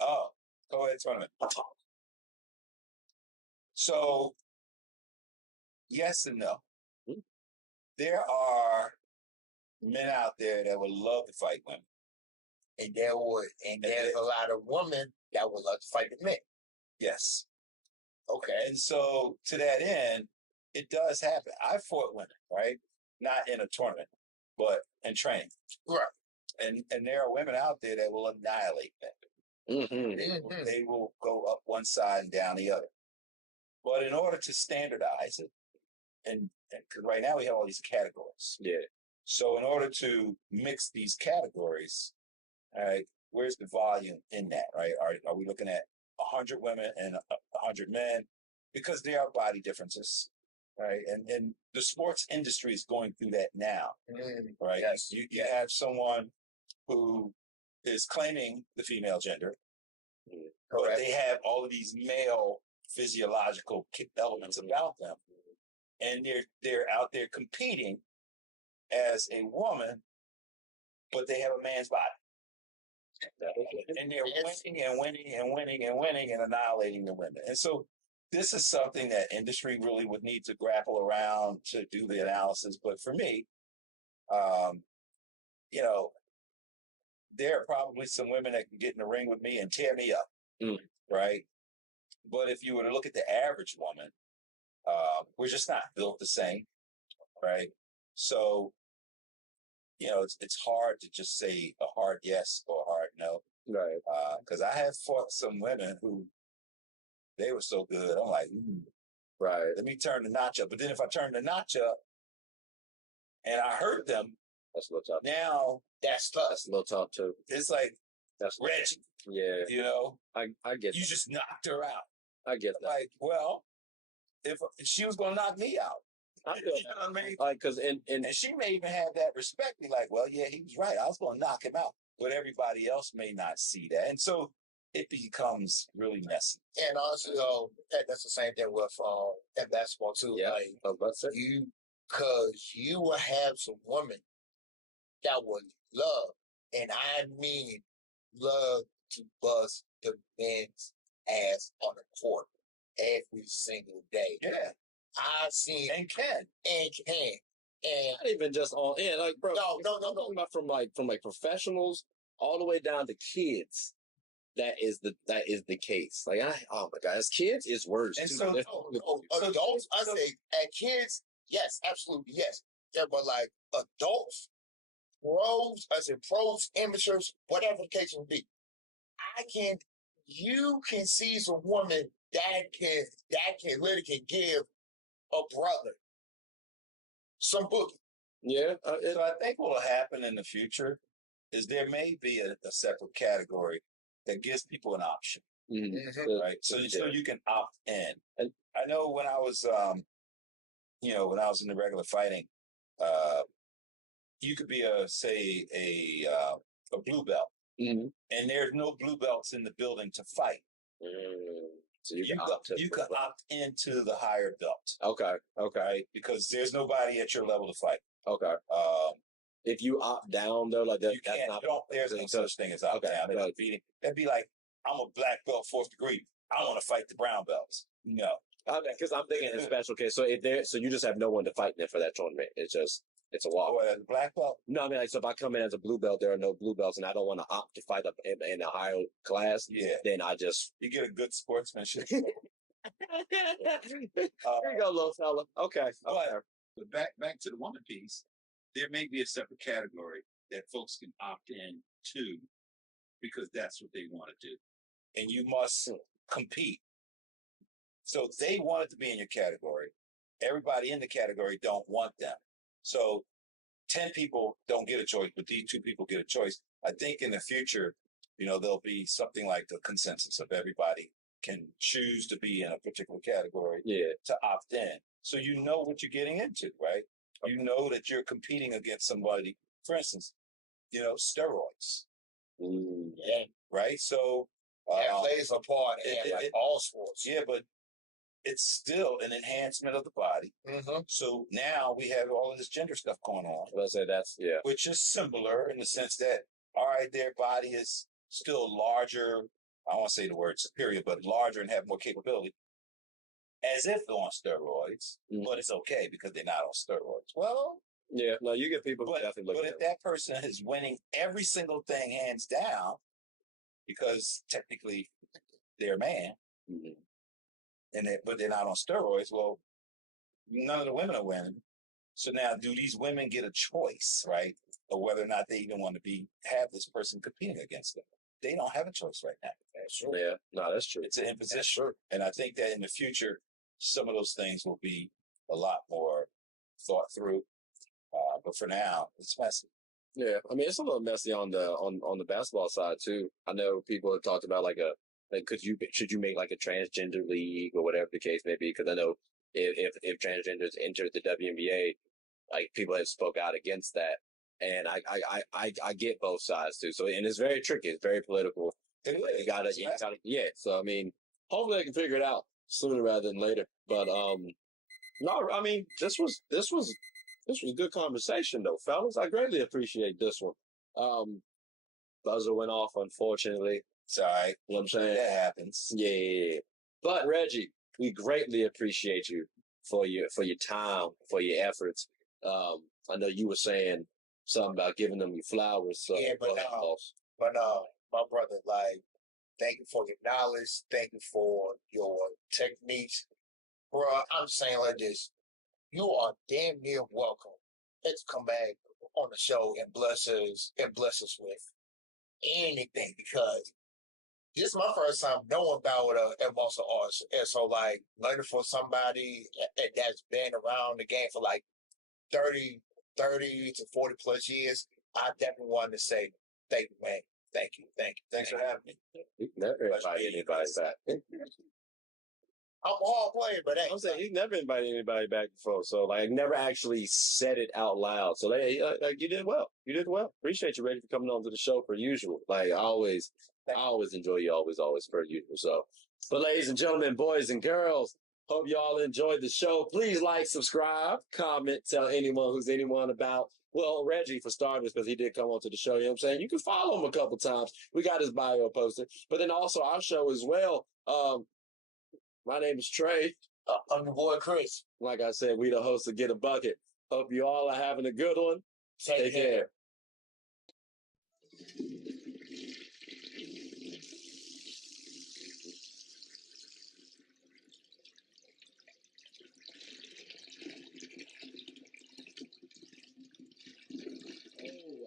Oh, co-ed tournament. So, yes and no. Mm-hmm. There are men out there that would love to fight women. And there's a lot of women that would love to fight the men. Yes. Okay. And so to that end, it does happen. I fought women, right? Not in a tournament, but in training. Right. And there are women out there that will annihilate men. Mm-hmm. They will go up one side and down the other. But in order to standardize it, and because right now we have all these categories. Yeah. So in order to mix these categories, all right, where's the volume in that, right? Are we looking at 100 women and 100 men? Because there are body differences, right? And the sports industry is going through that now, right? Yes. You have someone who is claiming the female gender, but they have all of these male physiological elements about them, and they're out there competing as a woman, but they have a man's body. And they're winning and annihilating the women. And so this is something that industry really would need to grapple around to do the analysis. But for me, there are probably some women that can get in the ring with me and tear me up, right? But if you were to look at the average woman, we're just not built the same, right? So, it's hard to just say a hard yes or a hard no. Right. Because I have fought some women who, they were so good. I'm like, right. Let me turn the notch up. But then if I turn the notch up and I hurt them, that's a little tough. Now that's tough. That's a little tough too. It's like, that's Reggie. Yeah. I get you just knocked her out. I get that. Like, well, if she was going to knock me out. You know what I mean? Like, and she may even have that respect. Be like, well, yeah, he was right. I was going to knock him out. But everybody else may not see that. And so it becomes really messy. And honestly, that's the same thing with at basketball too. Yeah. Like, because you will have some women that would love, and I mean love, to bust the men's ass on the court every single day. Yeah. I've seen and can. And not even just on like, bro. No. I'm talking about from professionals all the way down to kids. That is the case. Like, oh my God, as kids, it's worse. And so, adults, I say, at kids, yes, absolutely, yes. Yeah, but like adults, pros, amateurs, whatever the case may be, you can see some woman that can literally give a brother some boogie. Yeah. So I think what will happen in the future is there may be a separate category that gives people an option, Mhm. right? So you can opt in. And I know when I was, when I was in the regular fighting, you could be a blue belt, and there's no blue belts in the building to fight. So you can opt into the higher belt. Okay. Right? Because there's nobody at your level to fight. Okay. If you opt down though, like that, you can't. There's no such thing as opt down. That'd be like, I'm a black belt, 4th degree. I want to fight the brown belts. No. Because I'm thinking in special case. So you just have no one to fight in for that tournament. It's a walk. As a black belt? No, I mean, like, so if I come in as a blue belt, there are no blue belts, and I don't want to opt to fight up in a higher class. Yeah. Then I just you get a good sportsmanship. There you go, little fella. Okay. But back to the woman piece, there may be a separate category that folks can opt in to because that's what they want to do. And you must compete. So they wanted to be in your category. Everybody in the category don't want them. So 10 people don't get a choice, but these 2 people get a choice. I think in the future, there'll be something like the consensus of everybody can choose to be in a particular category to opt in. So you know what you're getting into, right? You know that you're competing against somebody, for instance, steroids. Yeah. Right? So that plays a part in all sports. Yeah, but it's still an enhancement of the body. So now we have all of this gender stuff going on. Let's say which is similar in the sense that, all right, their body is still larger. I don't want to say the word superior, but larger and have more capability, as if they're on steroids. But it's okay because they're not on steroids. Well, yeah, no, you get people. But if that person is winning every single thing hands down, because technically they're a man. But they're not on steroids. Well, none of the women are winning. So now, do these women get a choice, right, of whether or not they even want to have this person competing against them? They don't have a choice right now. That's true. Yeah, no, that's true. It's an imposition, and I think that in the future, some of those things will be a lot more thought through. But for now, it's messy. Yeah, I mean, it's a little messy on the basketball side too. I know people have talked about should you make like a transgender league or whatever the case may be? Because I know if transgenders entered the WNBA, like people have spoke out against that, and I get both sides too. So and it's very tricky. It's very political. You gotta yeah. So I mean, hopefully they can figure it out sooner rather than later. But no, I mean this was a good conversation though, fellas. I greatly appreciate this one. Buzzer went off, unfortunately. It's all right. You know what I'm saying? That happens. Yeah. But Reggie, we greatly appreciate you for your time, for your efforts. I know you were saying something about giving them your flowers. So yeah, but my brother, like, thank you for your knowledge. Thank you for your techniques. Bro, I'm saying like this. You are damn near welcome. Let's come back on the show and bless us with anything, because this is my first time knowing about martial arts. And so, like, learning from somebody that's been around the game for like 30 to 40 plus years, I definitely wanted to say thank you, man. Thank you. Thanks for having me. You can never invite anybody back. I'm a hard player, but hey, I'm saying he's never invited anybody back before, so like never actually said it out loud. So like you did well. You did well. Appreciate you, Reggie, for coming on to the show per usual. Like I always enjoy you, always per usual. So, but ladies and gentlemen, boys and girls, hope y'all enjoyed the show. Please like, subscribe, comment, tell anyone about. Well, Reggie, for starters, because he did come on to the show, you know what I'm saying? You can follow him a couple times. We got his bio posted. But then also our show as well. My name is Trey. I'm your boy Chris. Like I said, we the hosts of Get a Bucket. Hope you all are having a good one. Take care.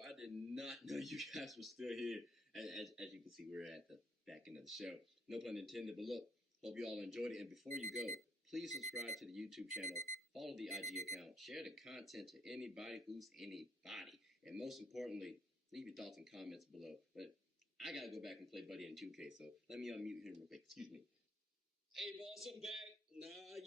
I did not know you guys were still here. As you can see, we're at the back end of the show. No pun intended, but look, hope you all enjoyed it. And before you go, please subscribe to the YouTube channel, follow the IG account, share the content to anybody who's anybody. And most importantly, leave your thoughts and comments below. But I gotta go back and play Buddy in 2K, so let me unmute him real quick. Excuse me. Hey, boss, I'm back. Nah,